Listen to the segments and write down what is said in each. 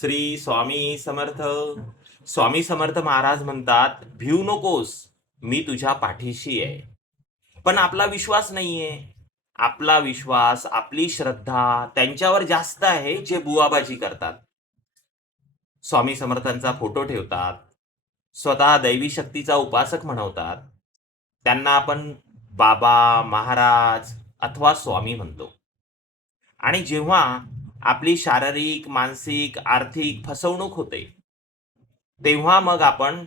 श्री स्वामी समर्थ. स्वामी समर्थ महाराज म्हणतात, भिऊ नकोस, मी तुझ्या पाठीशी आहे. पण आपला विश्वास नाहीये. आपला विश्वास, आपली श्रद्धा त्यांच्यावर जास्त आहे जे बुवाबाजी करतात. स्वामी समर्थांचा फोटो ठेवतात, स्वतः दैवी शक्तीचा उपासक म्हणवतात. त्यांना आपण बाबा, महाराज अथवा स्वामी म्हणतो. आणि जेव्हा आपली शारीरिक, मानसिक, आर्थिक फसवणूक होते, तेव्हा मग आपण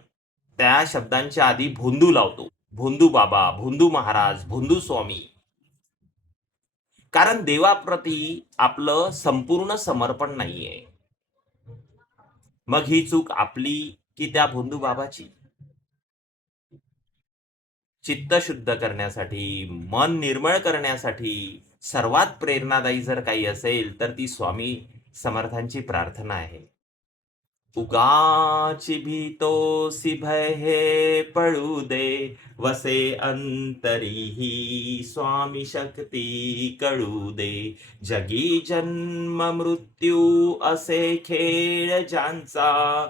त्या शब्दांच्या आधी भोंदू लावतो. भोंदू बाबा, भोंदू महाराज, भोंदू स्वामी. कारण देवाप्रती आपलं संपूर्ण समर्पण नाहीये. मग ही चूक आपली की त्या भोंदू बाबाची? चित्त शुद्ध करण्यासाठी, मन निर्मळ करण्यासाठी सर्वात प्रेरणादायी जर काही असेल तर ती स्वामी समर्थांची प्रार्थना आहे. उगाची भीतोसी भय हे पळू दे, वसे अंतरीही स्वामी शक्ती कळू दे. जगी जन्म मृत्यू असे खेळ ज्यांचा,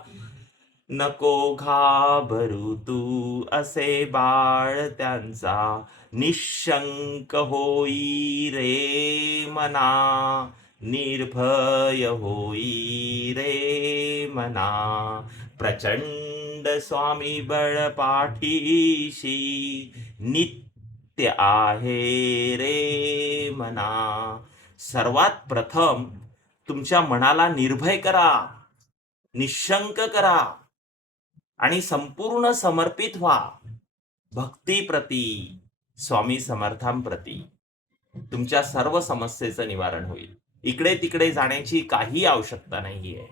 नको घाबरू तू असे बाळ त्यांचा. निशंक होई रे मना, निर्भय होई रे मना. प्रचंड स्वामी बळ पाठीशी, नित्य आहे रे मना. सर्वात प्रथम तुमच्या मनाला निर्भय करा, निशंक करा आणि संपूर्ण समर्पित व्हा भक्तीप्रती, स्वामी समर्थांप्रती. तुमच्या सर्व समस्येचं निवारण होईल. इकडे तिकडे जाण्याची काही आवश्यकता नाहीये.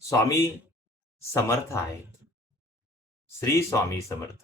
स्वामी समर्थ आहेत. श्री स्वामी समर्थ.